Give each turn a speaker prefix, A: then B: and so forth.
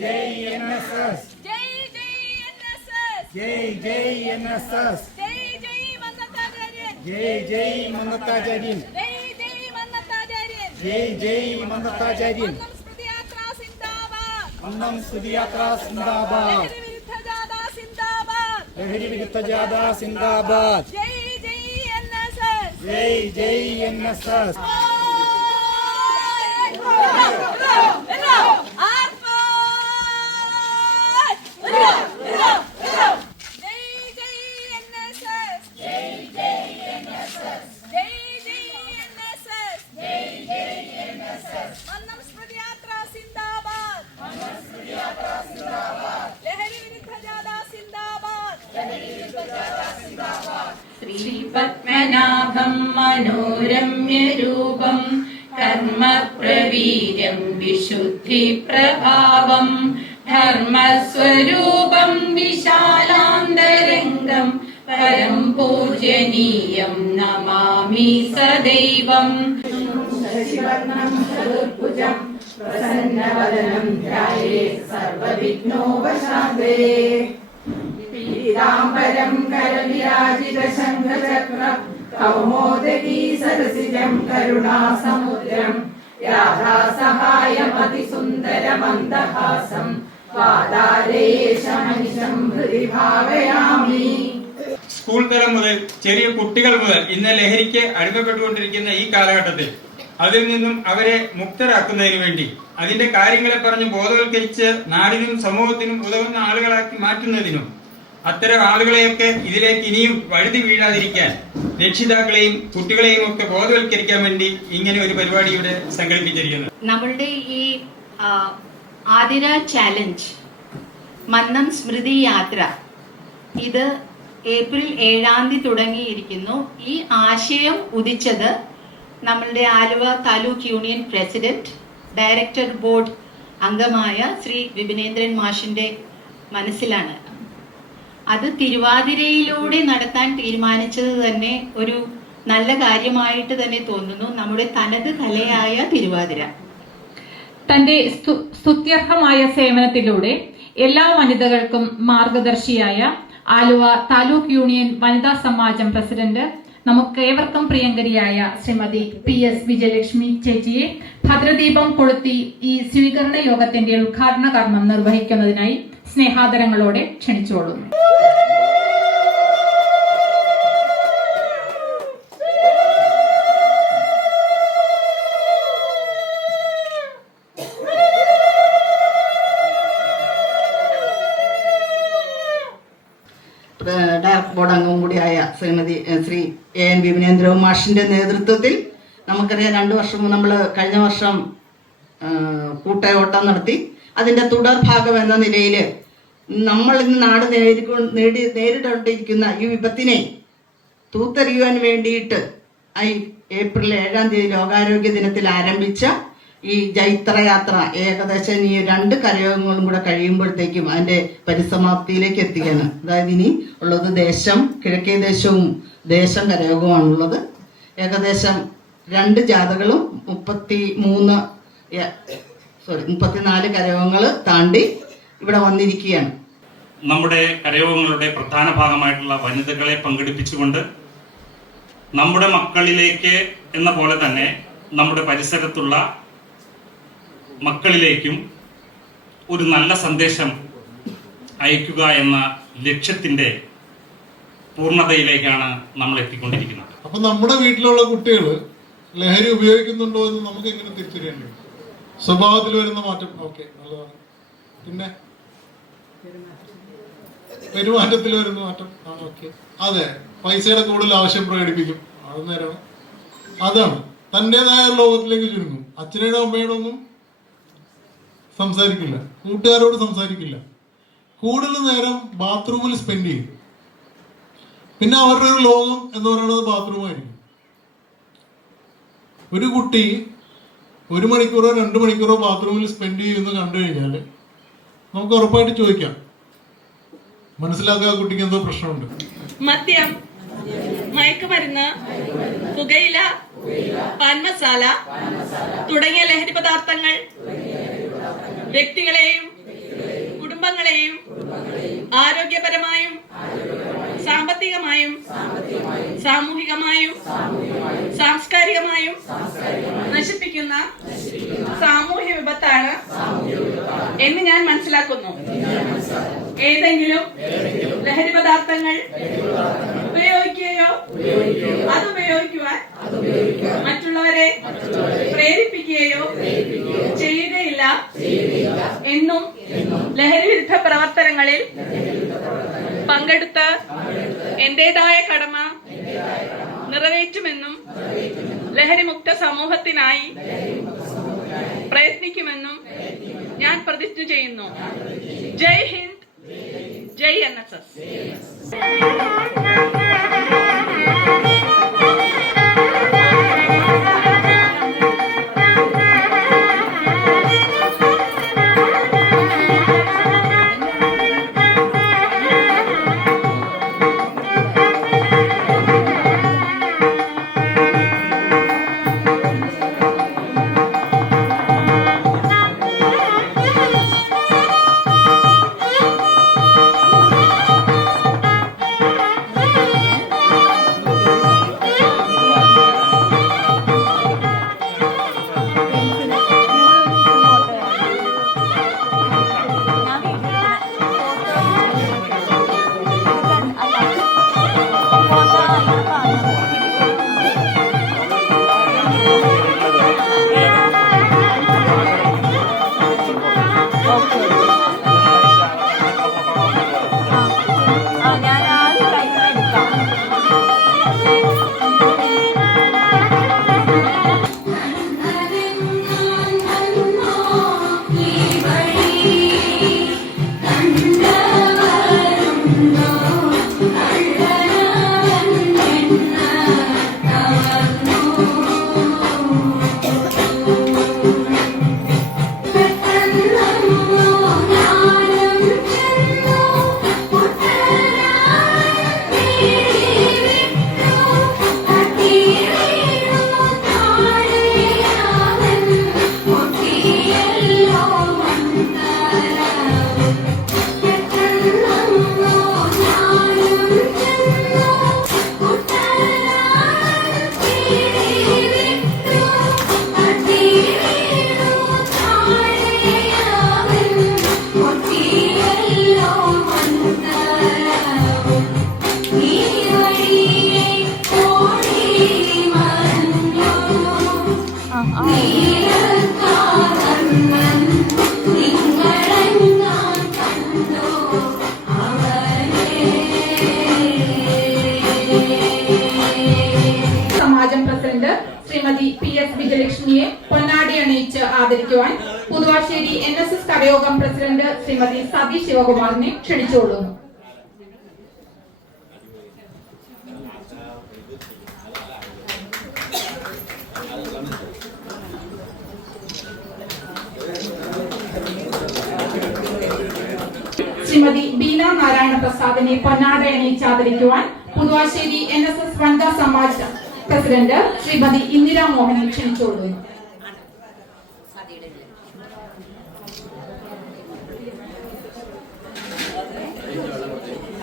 A: ജയ് N S S
B: ജയ് ജയ് NSS.
A: ജയ് ജയ് എൻ എസ് എസ്
B: ജയ് ജയ് മന്നത്താചാര്യൻ
A: ജയ് ജയ് മന്നത്താചാര്യൻ
B: ജയ് ജയ് മന്നത്താചാര്യൻ
A: ജയ് ജയ് മന്നത്താചാര്യൻ
B: ഒന്നും സ്മൃതിയാത്ര സിന്ദാബാദ്
A: ഒന്നാം സ്തുതിയാത്ര സിന്ദാബാദ്
B: ലഹരി വിരുദ്ധ ജാഥ സിന്ദാബാദ്
A: ലഹരി വിരുദ്ധ ജാഥ സിന്ദാബാദ്
B: ജയ് ജയ് NSS.
A: ജയ് ജയ് എൻ എസ് എസ്
C: ശ്രീപത്മനാഭം മനോരമ്യരൂപം കർമ്മപ്രവീര്യം വിശുദ്ധിപ്രഭാവം ധർമ്മസ്വരൂപം വിശാലാന്തരംഗം പരം പൂജനീയം നമാമി സദൈവം. പ്രസന്നവദനം ധ്യായേ സർവവിഘ്നോപശാന്തേ. പീതാംബരം കരവിരാജിത ശംഖചക്ര കൗമോദകീ സരസിജം കരുണാസമുദ്രം രാധാസഹായമതിസുന്ദരമന്ദഹാസം പാതാലയേശമനിശം ഹൃദി ഭാവയാമി
D: സ്കൂൾ തലം മുതൽ ചെറിയ കുട്ടികൾ മുതൽ ഇന്ന് ലഹരിക്ക് അടിമപ്പെട്ടുകൊണ്ടിരിക്കുന്ന ഈ കാലഘട്ടത്തിൽ അതിൽ നിന്നും അവരെ മുക്തരാക്കുന്നതിന് വേണ്ടി അതിന്റെ കാര്യങ്ങളെ പറഞ്ഞ് ബോധവൽക്കരിച്ച് നാടിനും സമൂഹത്തിനും ഉതകുന്ന ആളുകളാക്കി മാറ്റുന്നതിനും അത്തരം ആളുകളെയൊക്കെ ഇതിലേക്ക് ഇനിയും വഴുതി വീഴാതിരിക്കാൻ രക്ഷിതാക്കളെയും കുട്ടികളെയും ഒക്കെ ബോധവൽക്കരിക്കാൻ വേണ്ടി ഇങ്ങനെ ഒരു പരിപാടി ഇവിടെ സംഘടിപ്പിച്ചിരിക്കുന്നത്
C: നമ്മളുടെ ഈ ആതിര ചാലഞ്ച് മന്നം സ്മൃതി യാത്ര ഇത് ഏപ്രിൽ ഏഴാം തീയതി തുടങ്ങിയിരിക്കുന്നു. ഈ ആശയം ഉദിച്ചത് നമ്മളുടെ Aluva taluk union president director board അംഗമായ ശ്രീ വിപിനേന്ദ്രൻ മാഷിന്റെ മനസ്സിലാണ്. അത് തിരുവാതിരയിലൂടെ നടത്താൻ തീരുമാനിച്ചത് തന്നെ ഒരു നല്ല കാര്യമായിട്ട് തന്നെ തോന്നുന്നു. നമ്മുടെ തനത് കലയായ തിരുവാതിര.
E: തന്റെ സ്തു- സ്തുത്യർഹമായ സേവനത്തിലൂടെ എല്ലാ വനിതകൾക്കും മാർഗദർശിയായ ആലുവ താലൂക്ക് യൂണിയൻ വനിതാ സമാജം പ്രസിഡന്റ് നമുക്ക് ഏവർക്കും പ്രിയങ്കരിയായ ശ്രീമതി പി എസ് വിജയലക്ഷ്മി ചേച്ചിയെ ഭദ്രദീപം കൊളുത്തി ഈ സ്വീകരണ യോഗത്തിന്റെ ഉദ്ഘാടന കർമ്മം നിർവഹിക്കുന്നതിനായി സ്നേഹാദരങ്ങളോടെ ക്ഷണിച്ചുകൊള്ളുന്നു
F: ബോർഡ് അംഗവും കൂടിയായ ശ്രീമതി ശ്രീ എ എൻ വിപിനേന്ദ്ര മാഷിന്റെ നേതൃത്വത്തിൽ നമുക്കറിയാം രണ്ടു വർഷം നമ്മൾ കഴിഞ്ഞ വർഷം കൂട്ടയോട്ടം നടത്തി. അതിന്റെ തുടർ ഭാഗം എന്ന നിലയിൽ നമ്മൾ ഇന്ന് നാട് നേരിക്കൊ നേടി നേരിട്ടുകൊണ്ടിരിക്കുന്ന ഈ വിപത്തിനെ തൂത്തെറിയുവാൻ വേണ്ടിയിട്ട് ഈ ഏപ്രിൽ ഏഴാം തീയതി ലോകാരോഗ്യ ദിനത്തിൽ ആരംഭിച്ച ഈ ജൈത്രയാത്ര ഏകദേശം ഈ രണ്ട് കരയോഗങ്ങളും കൂടെ കഴിയുമ്പോഴത്തേക്കും അതിന്റെ പരിസമാപ്തിയിലേക്ക് എത്തിക്കാണ്. അതായത് ഇനി ഉള്ളത് ദേശം കിഴക്കേ ദേശവും ദേശം കരയോഗമാണുള്ളത്. ഏകദേശം രണ്ട് ജാഥകളും മുപ്പത്തി മൂന്ന് സോറി മുപ്പത്തിനാല് കരയോഗങ്ങൾ താണ്ടി ഇവിടെ വന്നിരിക്കുകയാണ്.
G: നമ്മുടെ കരയോഗങ്ങളുടെ പ്രധാന ഭാഗമായിട്ടുള്ള വനിതകളെ പങ്കെടുപ്പിച്ചുകൊണ്ട് നമ്മുടെ മക്കളിലേക്ക് എന്ന പോലെ തന്നെ നമ്മുടെ പരിസരത്തുള്ള മക്കളിലേക്കും ഒരു നല്ല സന്ദേശം അയക്കുക എന്ന ലക്ഷ്യത്തിന്റെ പൂർണതയിലേക്കാണ് നമ്മൾ എത്തിക്കൊണ്ടിരിക്കുന്നത്.
H: അപ്പൊ നമ്മുടെ വീട്ടിലുള്ള കുട്ടികൾ ലഹരി ഉപയോഗിക്കുന്നുണ്ടോ എന്ന് നമുക്ക് എങ്ങനെ തിരിച്ചറിയാൻ സ്വഭാവത്തിൽ വരുന്ന മാറ്റം ഓക്കെ നല്ലതാണ്. പിന്നെ? പെരുമാറ്റത്തിൽ വരുന്ന മാറ്റം? ഓക്കെ. അതെ പൈസയുടെ കൂടുതൽ ആവശ്യം പ്രകടിപ്പിക്കും. അത് അതാണ്. തന്റേതായ ലോകത്തിലേക്ക് ചുരുങ്ങും. അച്ഛനോടും അമ്മയുടെ ഒന്നും സംസാരിക്കില്ല. കൂട്ടുകാരോട് സംസാരിക്കില്ല. കൂടുതൽ നേരം ബാത്റൂമിൽ സ്പെൻഡ് ചെയ്യും. പിന്നെ അവരുടെ ഒരു ലോകം എന്ന് പറയുന്നത് ബാത്റൂമായിരിക്കും ഒരു കുട്ടി ഒരു മണിക്കൂറോ രണ്ട് മണിക്കൂറോ ബാത്റൂമിൽ സ്പെൻഡ് ചെയ്യുമെന്ന് കണ്ടു കഴിഞ്ഞാൽ നമുക്ക് ഉറപ്പായിട്ട് ചോദിക്കാം. മനസ്സിലാക്കുക കുട്ടിക്ക് എന്തോ പ്രശ്നമുണ്ട്.
B: മദ്യം. മയക്കുമരുന്ന്. പുകയില. പാൻ മസാല തുടങ്ങിയ ലഹരി പദാർത്ഥങ്ങൾ. വ്യക്തികളെയും കുടുംബങ്ങളെയും ആരോഗ്യപരമായും സാമ്പത്തികമായും സാമൂഹികമായും സാംസ്കാരികമായും നശിപ്പിക്കുന്ന സാമൂഹ്യ വിപത്താണ് എന്ന് ഞാൻ മനസ്സിലാക്കുന്നു. ഏതെങ്കിലും ലഹരി പദാർത്ഥങ്ങൾ എന്റേതായ കടമ നിറവേറ്റുമെന്നും ലഹരിമുക്ത സമൂഹത്തിനായി പ്രയത്നിക്കുമെന്നും ഞാൻ പ്രതിജ്ഞ ചെയ്യുന്നു. Jai Hind Jai N S S.
E: സമാജം പ്രസിഡന്റ് ശ്രീമതി പി എസ് വിജയലക്ഷ്മിയെ പൊന്നാടി അണിയിച്ച് ആദരിക്കുവാൻ പുതുവാശ്ശേരി എൻ എസ് എസ് കരയോഗം പ്രസിഡന്റ് ശ്രീമതി സതി ശിവകുമാറിനെ ക്ഷണിച്ചുകൊള്ളുന്നു. ശ്രീമതി ബീന നാരായണ പ്രസാദിനെ പൊന്നാട അണിയിച്ച് ആദരിക്കുവാൻ പുതുവാശ്ശേരി എൻ എസ് എസ് വനിതാ സമാജ് പ്രസിഡന്റ് ശ്രീമതി ഇന്ദിരാ മോഹനെ ക്ഷണിച്ചുകൊള്ളു Thank.